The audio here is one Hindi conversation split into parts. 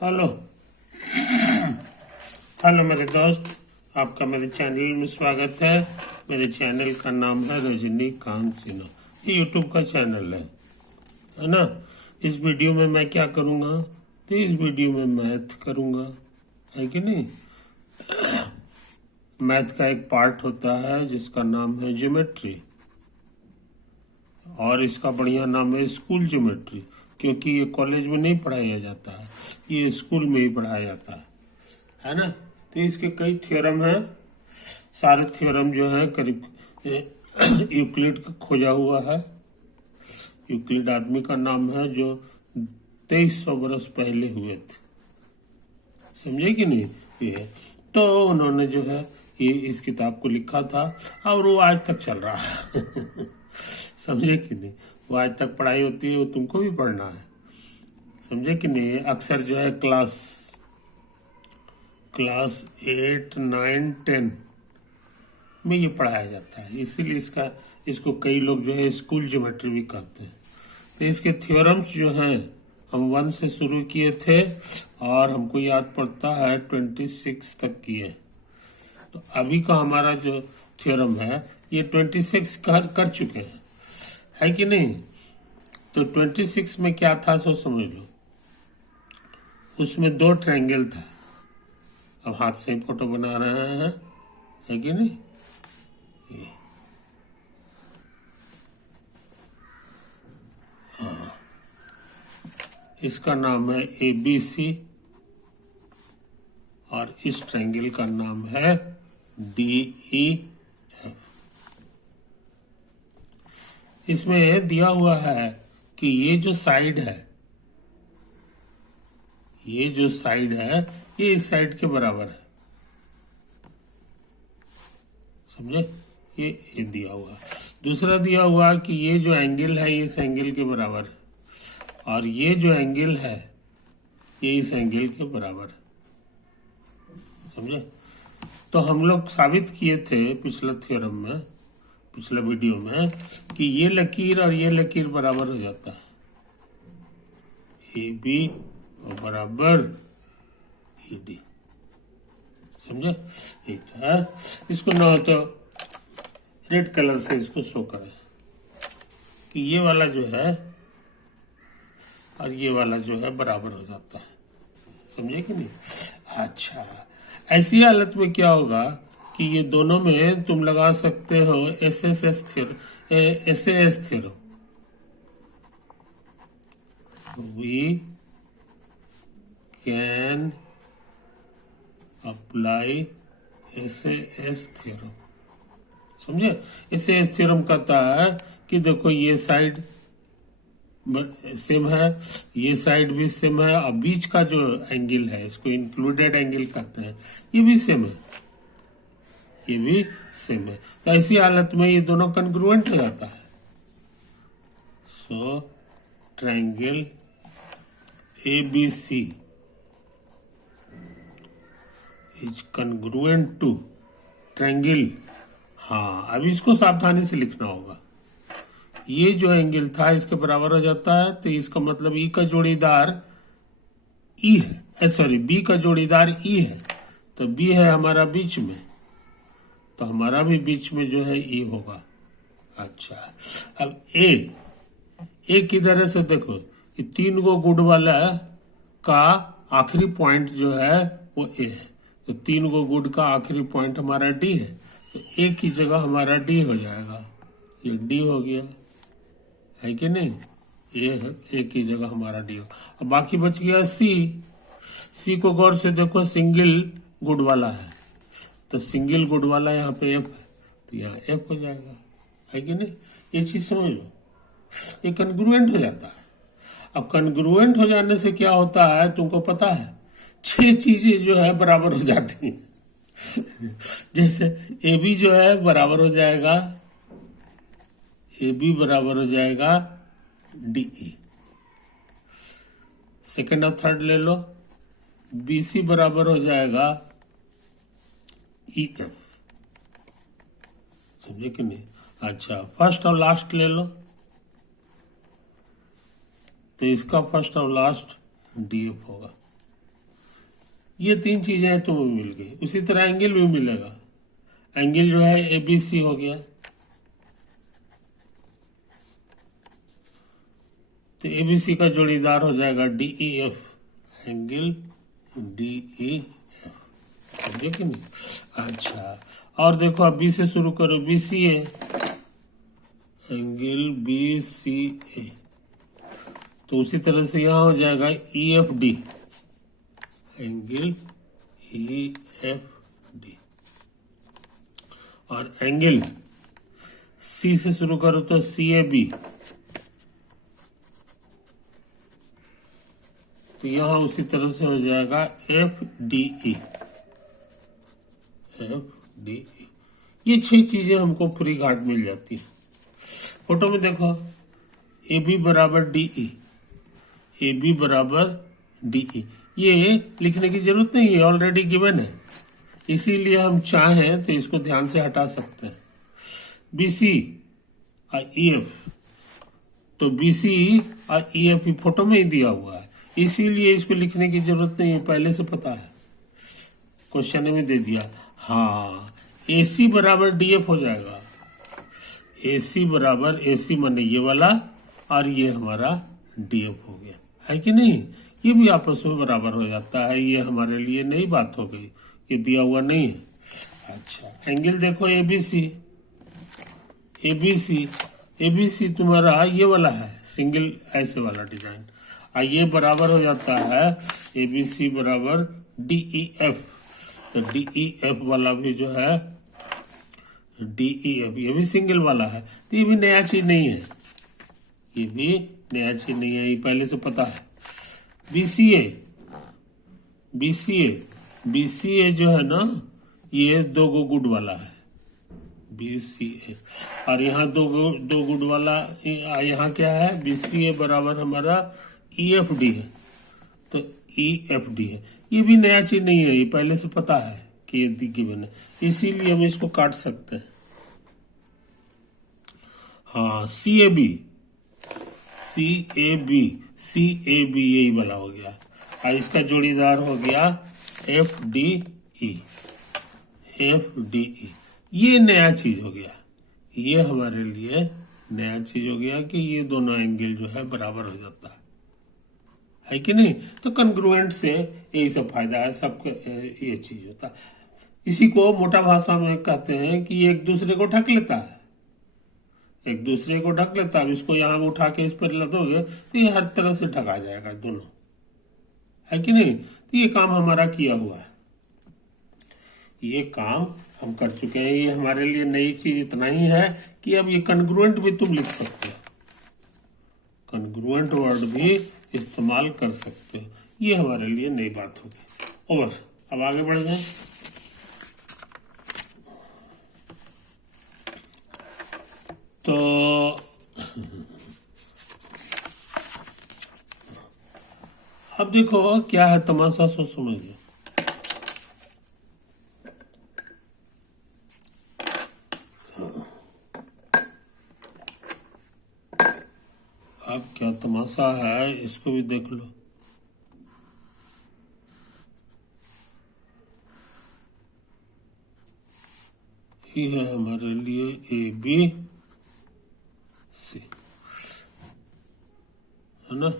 हेलो हेलो मेरे दोस्त, आपका मेरे चैनल में स्वागत है। मेरे चैनल का नाम है रजनीकांत सिन्हा। ये यूट्यूब का चैनल है ना। इस वीडियो में मैं क्या करूँगा, तो इस वीडियो में मैथ करूँगा, है कि नहीं। मैथ का एक पार्ट होता है जिसका नाम है ज्योमेट्री, और इसका बढ़िया नाम है स्कूल ज्योमेट्री, क्योंकि ये कॉलेज में नहीं पढ़ाया जाता है, ये स्कूल में ही पढ़ाया जाता है ना। तो इसके कई थ्योरम हैं। सारे थ्योरम जो है करीब यूक्लिड का खोजा हुआ है। यूक्लिड आदमी का नाम है जो 2300 बरस पहले हुए थे, समझे कि नहीं। ये तो उन्होंने जो है ये इस किताब को लिखा था और वो आज तक चल रहा है समझे कि नहीं। वो आज तक पढ़ाई होती है, वो तुमको भी पढ़ना है, समझे कि नहीं। अक्सर जो है क्लास 8, 9, 10 में ये पढ़ाया जाता है, इसीलिए इसको कई लोग जो है स्कूल ज्योमेट्री भी कहते हैं। तो इसके थ्योरम्स जो हैं हम 1 से शुरू किए थे और हमको याद पड़ता है 26 तक किए। तो अभी का हमारा जो थ्योरम है ये 26 कर चुके हैं, है कि नहीं। तो 26 में क्या था सो समझ लो। उसमें 2 ट्रायंगल था। अब हाथ से ही फोटो बना रहे हैं, है कि नहीं। ये हाँ, इसका नाम है ABC और इस ट्रायंगल का नाम है DEF। इसमें दिया हुआ है कि ये जो साइड है, ये जो साइड है ये इस साइड के बराबर है, समझे। ये दिया हुआ है। दूसरा दिया हुआ कि ये जो एंगल है ये इस एंगल के बराबर है, और ये जो एंगल है ये इस एंगल के बराबर है, समझे। तो हम लोग साबित किए थे पिछले थ्योरम में, पिछले वीडियो में, कि ये लकीर और ये लकीर बराबर हो जाता है। AB बराबर ED, समझे। ठीक है, इसको ना हो तो रेड कलर से इसको शो करें कि ये वाला जो है और ये वाला जो है बराबर हो जाता है, समझे कि नहीं। अच्छा, ऐसी हालत में क्या होगा कि ये दोनों में तुम लगा सकते हो SAS theorem. We can apply SAS theorem, समझे। SAS थ्योरम कहता है कि देखो ये साइड सेम है, ये साइड भी सेम है, और बीच का जो एंगल है इसको इंक्लूडेड एंगल कहते हैं, ये भी सेम है, ये भी सेम है। तो ऐसी हालत में ये दोनों कन्ग्रुएंट हो जाता है। So triangle ABC is congruent to triangle. हाँ, अब इसको सावधानी से लिखना होगा। ये जो एंगल था इसके बराबर हो जाता है, तो इसका मतलब E का जोड़ीदार E है, सॉरी B का जोड़ीदार E है, तो B है हमारा बीच में, तो हमारा भी बीच में जो है E होगा। अच्छा, अब A किधर है, से देखो ये 3 गो गुड वाला का आखिरी पॉइंट जो है वो A है, तो 3 गो गुड का आखिरी पॉइंट हमारा D है, तो A की जगह हमारा D हो जाएगा, ये D हो गया, है कि नहीं। A की जगह हमारा D हो। अब बाकी बच गया C को गौर से देखो, सिंगल गुड वाला है, तो सिंगल गुड वाला यहाँ पे F है, तो यहाँ F हो जाएगा, है कि नहीं। ये चीज समझ लो, ये कन्ग्रुएंट हो जाता है। अब कन्ग्रुएंट हो जाने से क्या होता है तुमको पता है, 6 चीजें जो है बराबर हो जाती हैं जैसे AB जो है बराबर हो जाएगा, AB बराबर हो जाएगा DE। सेकंड और थर्ड ले लो, BC बराबर हो जाएगा EF, समझे कि नहीं। अच्छा, फर्स्ट और लास्ट ले लो, तो इसका फर्स्ट और लास्ट DF होगा, ये तीन चीजें तुम्हें मिल गई। उसी तरह एंगल भी मिलेगा। एंगल जो है एबीसी हो गया, तो एबीसी का जोड़ीदार हो जाएगा डीईएफ, एंगल डीईएफ, समझे कि नहीं। अच्छा, और देखो अब बी से शुरू करो, बीसीए, एंगल बीसीए, तो उसी तरह से यहां हो जाएगा ईएफडी, एंगल ईएफडी, और एंगल सी से शुरू करो तो सीएबी, तो यहां उसी तरह से हो जाएगा एफडीई, एफडीई। ये 6 चीजें हमको फ्री घाट मिल जाती है। फोटो में देखो, ए बी बराबर डीई, ए बी बराबर डीई, ये लिखने की जरूरत नहीं है, ऑलरेडी गिवन है, इसीलिए हम चाहें तो इसको ध्यान से हटा सकते हैं। बीसी और ईएफ, तो बीसी और ईएफ फोटो में ही दिया हुआ है, इसीलिए इसको लिखने की जरूरत नहीं है, पहले से पता है, क्वेश्चन में दे दिया। हाँ, एसी बराबर डीएफ हो जाएगा, एसी बराबर, एसी माने ये वाला और ये हमारा डीएफ हो गया, है कि नहीं। ये भी आपस में बराबर हो जाता है, ये हमारे लिए नई बात हो गई, ये दिया हुआ नहीं है। अच्छा, एंगल देखो एबीसी, एबीसी, एबीसी तुम्हारा ये वाला है, सिंगल ऐसे वाला डिजाइन, और ये बराबर हो जाता है एबीसी बराबर डीईएफ, तो डीईएफ वाला भी जो है डीईएफ, ये भी सिंगल वाला है, तो ये भी नया चीज नहीं है, ये भी नया चीज नहीं है, ये पहले से पता है। बीसीए, बीसीए, बीसीए जो है ना, ये 2 गुड वाला है, बीसीए, और यहाँ दो गुड वाला, यहाँ क्या है, बीसीए बराबर हमारा ईएफडी है, तो ईएफडी है, ये भी नया चीज नहीं है, ये पहले से पता है कि ये गिवन है, इसीलिए हम इसको काट सकते हैं। हाँ, सीएबी, सीएबी, सीएबी यही वाला हो गया, और इसका जोड़ीदार हो गया एफडीई, एफडीई, ये नया चीज हो गया, ये हमारे लिए नया चीज हो गया कि ये दोनों एंगल जो है बराबर हो जाता है कि नहीं। तो कन्ग्रुएंट से यही सब फायदा है, सबको ये चीज होता है। इसी को मोटा भाषा में कहते हैं कि एक दूसरे को ढक लेता है, एक दूसरे को ढक लेता है। इसको यहां उठा के इस पर लदोगे तो ये हर तरह से ढका जाएगा दोनों, है कि नहीं। तो ये काम हमारा किया हुआ है, ये काम हम कर चुके हैं। ये हमारे लिए नई चीज इतना ही है कि अब ये कन्ग्रुएंट भी तुम लिख सकते हो, कन्ग्रुएंट वर्ड भी इस्तेमाल कर सकते हो, ये हमारे लिए नई बात होगी। ओवर, अब आगे बढ़ जाए। तो अब देखो क्या है तमाशा, सो समझिए। अब क्या तमाशा है, इसको भी देख लो। ये है हमारे लिए ए बी सी, है ना।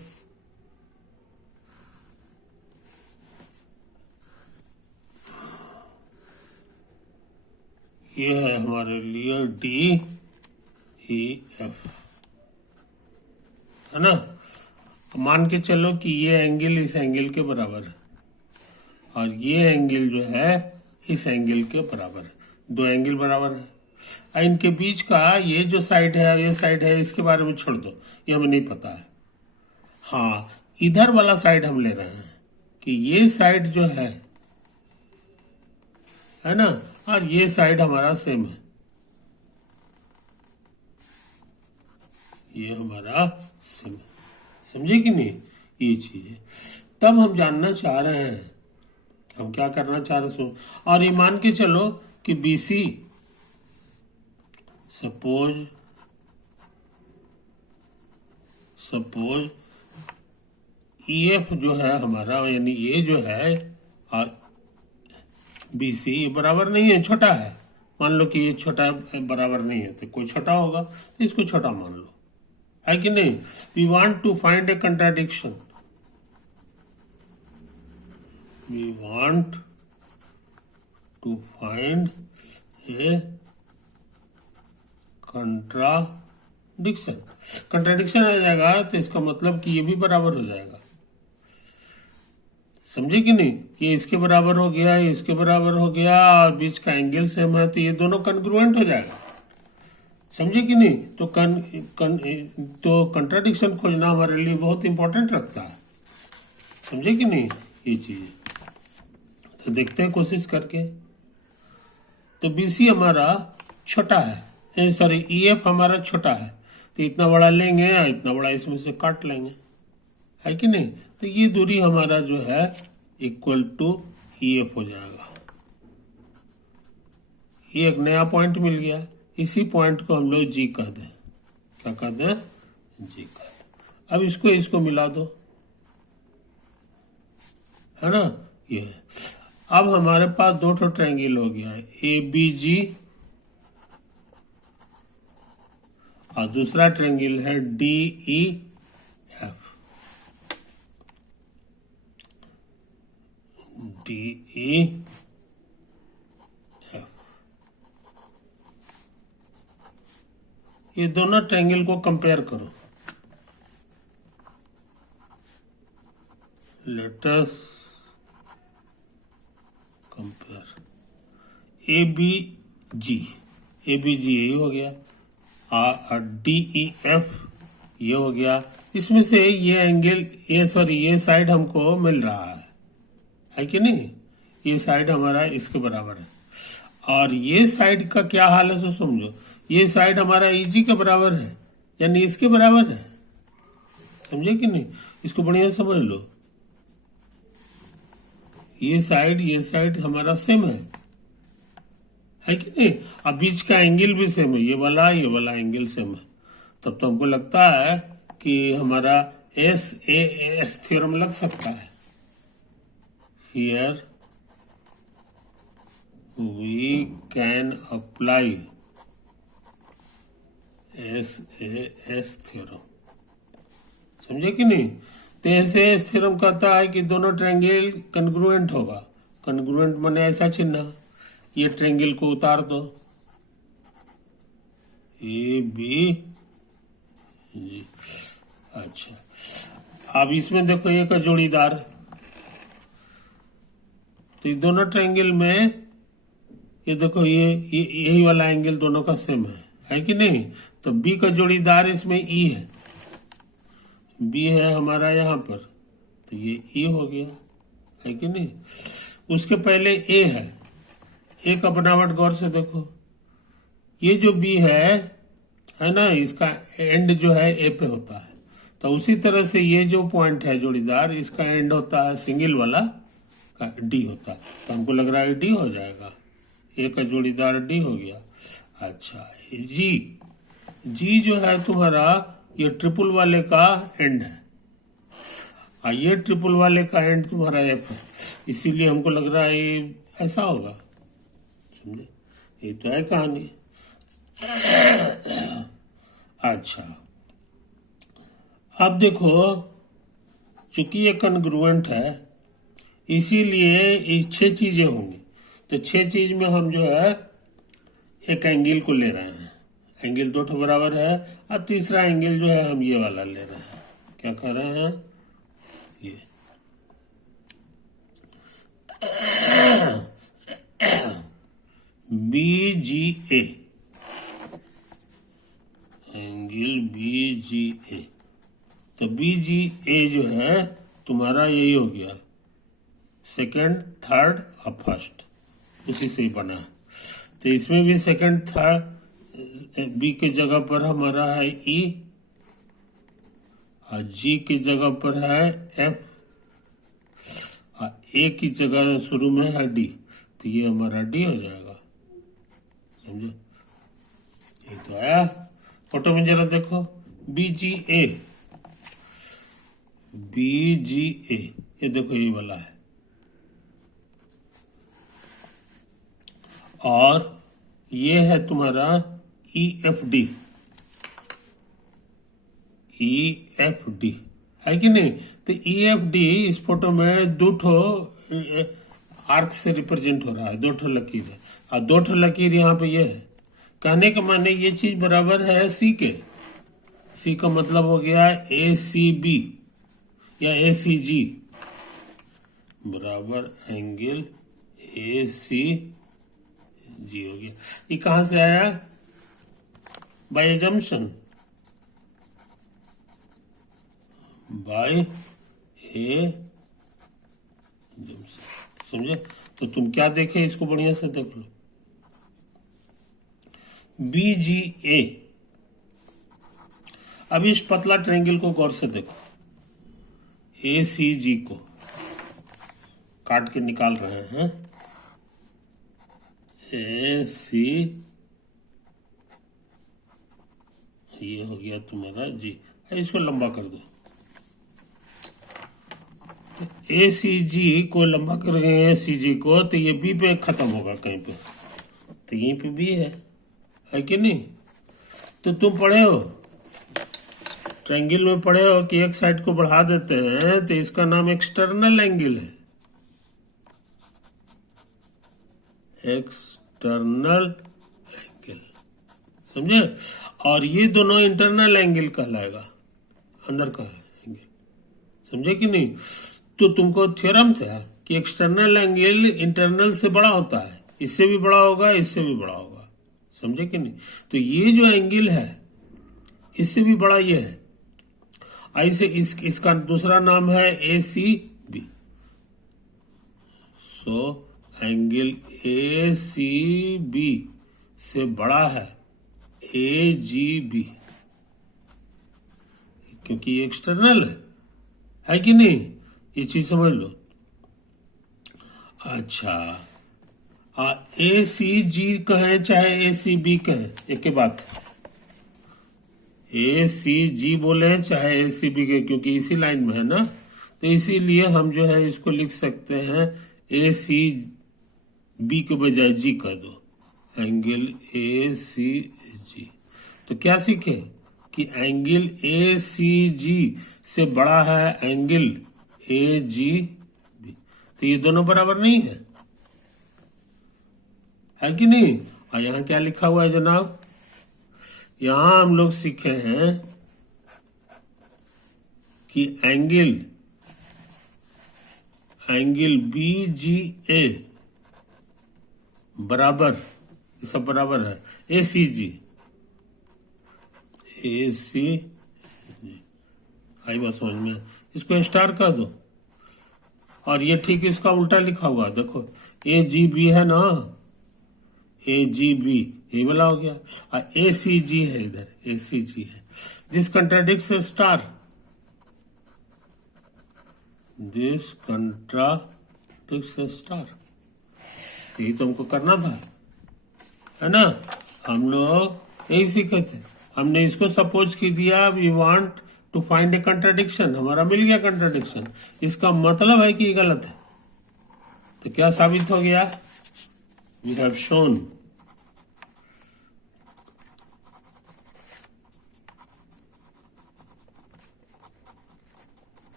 ये है हमारे लिए डी ई एफ, है ना। मान के चलो कि ये एंगल इस एंगल के बराबर है और ये एंगल जो है इस एंगल के बराबर है, 2 एंगल बराबर है। इनके बीच का ये जो साइड है, ये साइड है, इसके बारे में छोड़ दो, ये हमें नहीं पता है। हाँ, इधर वाला साइड हम ले रहे हैं कि ये साइड जो है ना, और ये साइड हमारा सेम है, ये हमारा सेम है, समझे कि नहीं। ये चीज है, तब हम जानना चाह रहे हैं, हम क्या करना चाह रहे हैं। और ये मान के चलो कि बीसी, सपोज ईएफ जो है हमारा, यानी ये जो है और बी सी ये बराबर नहीं है, छोटा है। मान लो कि ये छोटा बराबर नहीं है, तो कोई छोटा होगा तो इसको छोटा मान लो, है कि नहीं। We want to find a contradiction, we want to find a contradiction आ जाएगा तो इसका मतलब कि ये भी बराबर हो जाएगा, समझे कि नहीं। ये इसके बराबर हो गया, ये इसके बराबर हो गया, और बीच का एंगल सेम है, तो ये दोनों कन्ग्रुएंट हो जाएगा, समझे कि नहीं। तो तो कंट्राडिक्शन खोजना हमारे लिए बहुत इंपॉर्टेंट रखता है, समझे कि नहीं ये चीज। तो देखते हैं कोशिश करके। तो बीसी हमारा छोटा है, सॉरी ईएफ हमारा छोटा है, तो इतना बड़ा लेंगे या इतना बड़ा इसमें से काट लेंगे, है कि नहीं। तो ये दूरी हमारा जो है इक्वल टू ईएफ हो जाएगा। ये एक नया पॉइंट मिल गया, इसी पॉइंट को हम लोग जी कह दें, क्या कह दें, जी कह दें। अब इसको मिला दो, है ना, ये है। अब हमारे पास दो ठो ट्रायंगल हो गया है, ए बी जी, और दूसरा ट्रायंगल है D E F, D E F. ये दोनों ट्रायंगल को कंपेयर करो, let us compare A B G, A B G यही हो गया, और डी ई एफ ये हो गया। इसमें से ये एंगल, ये साइड हमको मिल रहा है कि नहीं, ये साइड हमारा इसके बराबर है। और ये साइड का क्या हाल है सो समझो, ये साइड हमारा ईजी के बराबर है, यानी इसके बराबर है, समझे कि नहीं। इसको बढ़िया समझ लो, ये साइड हमारा सेम है कि नहीं। अब बीच का एंगल भी सेम है, ये वाला एंगल सेम है, तब तो हमको लगता है कि हमारा एस थ्योरम लग सकता है। Here we can apply S theorem, समझे कि नहीं। तो ऐसे थ्योरम कहता है कि दोनों ट्रायंगल कन्ग्रुएंट होगा। कन्ग्रुएंट माने ऐसा चिन्ह, ये ट्रायंगल को उतार दो, ए बी जी, अच्छा। अब इसमें देखो एक जोड़ीदार, तो ये दोनों ट्रायंगल में ये देखो यही वाला एंगल दोनों का सेम है कि नहीं। तो बी का जोड़ीदार इसमें ई है, बी है हमारा यहाँ पर, तो ये ई हो गया, है कि नहीं। उसके पहले ए है, ए का बनावट गौर से देखो, ये जो बी है ना, इसका एंड जो है ए पे होता है। तो उसी तरह से ये जो पॉइंट है जोड़ीदार, इसका एंड होता है सिंगल वाला का डी होता है, तो हमको लग रहा है डी हो जाएगा, ए का जोड़ीदार डी हो गया। अच्छा, जी जो है तुम्हारा ये ट्रिपल वाले का एंड है, और ये ट्रिपल वाले का एंड तुम्हारा एफ है, इसीलिए हमको लग रहा है ये ऐसा होगा, समझे। ये तो है कहानी। अच्छा, अब देखो, चूंकि ये कन्ग्रुएंट है, इसीलिए ये 6 चीजें होंगी। तो 6 चीज में हम जो है एक एंगल को ले रहे हैं, एंगल दो ठो बराबर है, और तीसरा एंगल जो है हम ये वाला ले रहे हैं, क्या कर रहे हैं, ये बी जी ए, एंगल बी जी ए। तो बी जी ए जो है तुम्हारा यही हो गया, सेकंड, थर्ड और फर्स्ट, उसी से ही बना है। तो इसमें भी सेकंड, थर्ड, बी के जगह पर हमारा है ई, और जी की जगह पर है एफ, और ए की जगह शुरू में है डी, तो ये हमारा डी हो जाएगा, समझे। ये तो आया। फोटो में जरा देखो, बी जी ए, ये देखो ये वाला है, और ये है तुम्हारा EFD, EFD है कि नहीं? तो EFD इस फोटो में दो ठो आर्क से रिप्रेजेंट हो रहा है, दो ठो लकीर है, और दो ठो लकीर यहाँ पे ये है। कहने का माने ये चीज बराबर है C के। C का मतलब हो गया ACB या ACG बराबर एंगल ACG हो गया। ये कहां से आया? बाय एजम्पशन, बाय एजम्पशन, समझे? तो तुम क्या देखे, इसको बढ़िया से देख लो। BGA। अब इस पतला ट्रायंगल को गौर से देखो, ACG को काट के निकाल रहे हैं। AC ये हो गया तुम्हारा G, इसको लंबा कर दो। ACG को लंबा कर गए ACG को, तो ये B पे खत्म होगा कहीं पे, तो यहीं पे B है कि नहीं? तो तुम पढ़े हो, ट्रायंगल में पढ़े हो कि एक साइड को बढ़ा देते हैं तो इसका नाम एक्सटर्नल एंगल है, एक्सटर्नल एंगल, समझे? और ये दोनों इंटरनल एंगल कहलाएगा, अंदर का एंगल, समझे कि नहीं? तो तुमको थ्योरम था कि एक्सटर्नल एंगल इंटरनल से बड़ा होता है, इससे भी बड़ा होगा, इससे भी बड़ा होगा, समझे कि नहीं? तो ये जो एंगल है इससे भी बड़ा ये है, ऐसे इसका दूसरा नाम है ACB। सो एंगल ACB से बड़ा है AGB, क्योंकि ये एक्सटर्नल है कि नहीं? ये चीज समझ लो। अच्छा, ACG कहें चाहे ACB कहें, एक के बात, ACG बोले चाहे ACB के, क्योंकि इसी लाइन में है ना, तो इसीलिए हम जो है इसको लिख सकते हैं ACB के बजाय G कर दो, एंगल ACG। तो क्या सीखे कि एंगल ACG से बड़ा है एंगल AGB, तो ये दोनों बराबर नहीं है कि नहीं? और यहां क्या लिखा हुआ है जनाब? यहां हम लोग सीखे हैं कि एंगल BGA बराबर, ये सब बराबर है ACG, आई बात समझ में? इसको स्टार कर दो, और ये ठीक इसका उल्टा लिखा हुआ देखो, AGB है ना, AGB ये वाला हो गया, और ACG है, इधर ACG है। This contradicts star, this contradicts star, यही तो हमको करना था, है ना? हम लोग यही सीखे थे, हमने इसको सपोज की दिया, we want to find a contradiction, हमारा मिल गया कंट्राडिक्शन, इसका मतलब है कि ये गलत है। तो क्या साबित हो गया? वी हैव शोन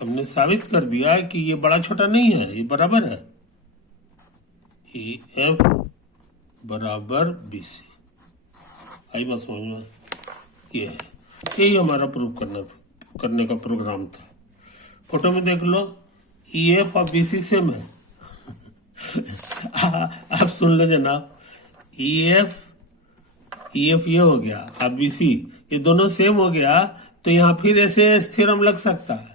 हमने साबित कर दिया कि ये बड़ा छोटा नहीं है, ये बराबर है, EF बराबर BC। आई बात समझ में? ये है, यही हमारा प्रूव करने का प्रोग्राम था। फोटो में देख लो, EF और BC सेम है। आप सुन लो जनाब, EF ये हो गया, अब BC ये दोनों सेम हो गया, तो यहां फिर SAS थ्योरम लग सकता है,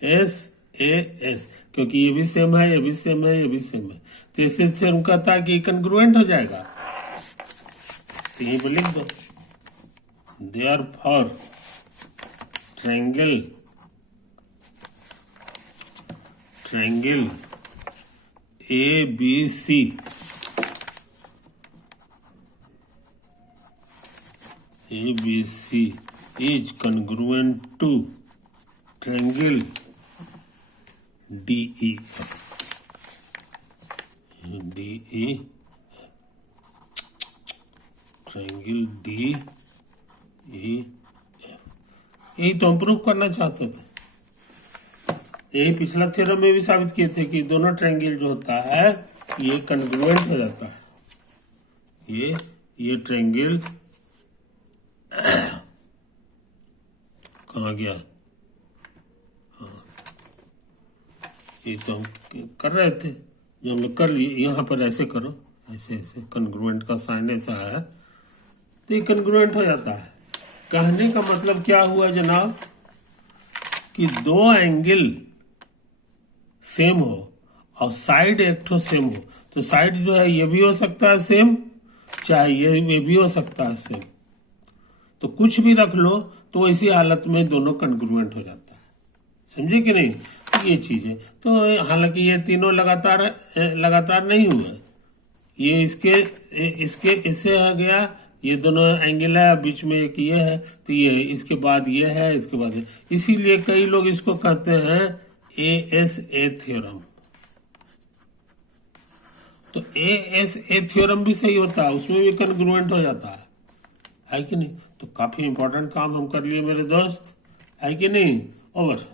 SAS, क्योंकि ये भी सेम है, ये भी सेम है, ये भी सेम है, तो SAS थ्योरम कहता है कि कन्ग्रुएंट हो जाएगा, तो यहीं पर लिख दो, therefore triangle ABC is congruent to triangle DEF। Triangle D E F. यही तो हम प्रूव करना चाहते थे। यही पिछला थ्योरम में भी साबित किए थे कि दोनों ट्रायंगल जो होता है ये कन्ग्रुएंट हो जाता है। ये ट्रायंगल कहाँ गया? हाँ, ये तो हम कर रहे थे, जो हम लोग कर लिए। यहाँ पर ऐसे करो, ऐसे ऐसे कन्ग्रुएंट का साइन ऐसा है तो ये कन्ग्रुएंट हो जाता है। कहने का मतलब क्या हुआ जनाब कि दो एंगल सेम हो और साइड एक ठो सेम हो, तो साइड जो है ये भी हो सकता है सेम, चाहे ये भी हो सकता है सेम। तो कुछ भी रख लो तो इसी हालत में दोनों कन्ग्रुएंट हो जाता है। समझे कि नहीं? ये चीज है। तो हालांकि ये तीनों लगातार नहीं हुआ, ये इससे आ गया, ये दोनों एंगल है, बीच में एक ये है, तो ये इसके बाद ये है, इसके बाद ये। इसीलिए कई लोग इसको कहते हैं ASA थ्योरम। तो ASA थ्योरम भी सही होता है, उसमें भी कन्ग्रुएंट हो जाता है कि नहीं? तो काफी इंपॉर्टेंट काम हम कर लिए मेरे दोस्त, है कि नहीं? ओवर।